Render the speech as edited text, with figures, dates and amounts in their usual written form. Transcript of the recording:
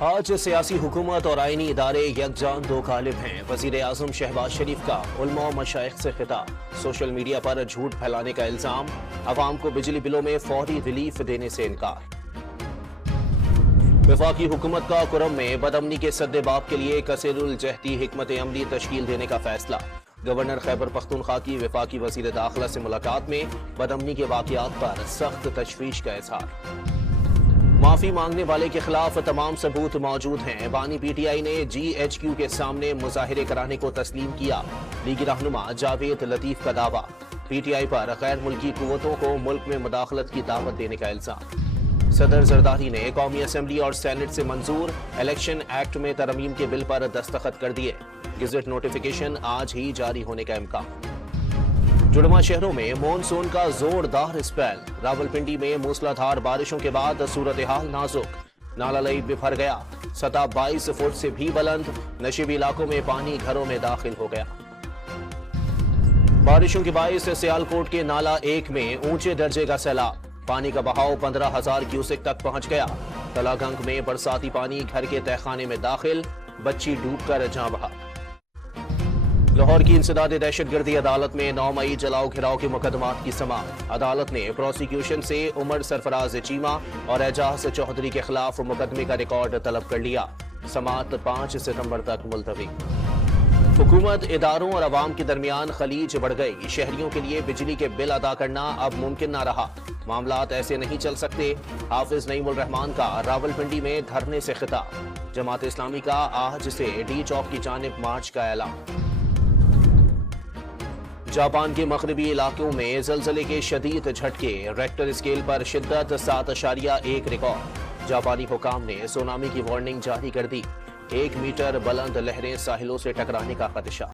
آج سیاسی حکومت اور آئینی ادارے یکجان دو غالب ہیں۔ وزیر اعظم شہباز شریف کا علماء و مشائخ سے خطاب، سوشل میڈیا پر جھوٹ پھیلانے کا الزام، عوام کو بجلی بلوں میں فوری ریلیف دینے سے انکار۔ وفاقی حکومت کا کرم میں بدامنی کے سدباب کے لیے کثیر الجہتی حکمت عملی تشکیل دینے کا فیصلہ۔ گورنر خیبر پختونخوا کی وفاقی وزیر داخلہ سے ملاقات میں بدامنی کے واقعات پر سخت تشویش کا اظہار۔ معافی مانگنے والے کے خلاف تمام ثبوت موجود ہیں، بانی پی ٹی آئی نے جی ایچ کیو کے سامنے مظاہرے کرانے کو تسلیم کیا۔ لیگی رہنما جاوید لطیف کا دعویٰ، پی ٹی آئی پر غیر ملکی قوتوں کو ملک میں مداخلت کی دعوت دینے کا الزام۔ صدر زرداری نے قومی اسمبلی اور سینٹ سے منظور الیکشن ایکٹ میں ترمیم کے بل پر دستخط کر دیے، گزٹ نوٹیفیکیشن آج ہی جاری ہونے کا امکان۔ جڑواں شہروں میں مونسون کا زوردار اسپیل، راولپنڈی میں موسلادھار بارشوں کے بعد صورتحال نازک، نالا لئی بفر گیا، سطح 22 فٹ سے بھی بلند، نشیبی علاقوں میں پانی گھروں میں داخل ہو گیا۔ بارشوں کے باعث سیالکوٹ کے نالا 1 میں اونچے درجے کا سیلاب، پانی کا بہاؤ 15,000 کیوسک تک پہنچ گیا۔ تلا گنگ میں برساتی پانی گھر کے تہخانے میں داخل، بچی ڈوب کر جاں بحق۔ لاہور کی انسداد دہشت گردی عدالت میں 9 مئی جلاؤ گھراؤ کے مقدمات کی سماعت۔ عدالت نے پروسیکیوشن سے عمر سرفراز چیمہ اور اعجاز چودھری کے خلاف مقدمے کا ریکارڈ طلب کر لیا۔ سماعت 5 ستمبر تک ملتوی۔ حکومت، اداروں اور عوام کے درمیان خلیج بڑھ گئی، شہریوں کے لیے بجلی کے بل ادا کرنا اب ممکن نہ رہا، معاملات ایسے نہیں چل سکتے۔ حافظ نعیم الرحمان کا راولپنڈی میں دھرنے سے خطاب۔ جماعت اسلامی کا آج سے ڈی چوک کی جانب مارچ کا اعلان۔ جاپان کے مغربی علاقوں میں زلزلے کے شدید جھٹکے، ریکٹر اسکیل پر شدت 7.1 ریکارڈ۔ جاپانی حکام نے سونامی کی وارننگ جاری کر دی، 1 میٹر بلند لہریں ساحلوں سے ٹکرانے کا خدشہ۔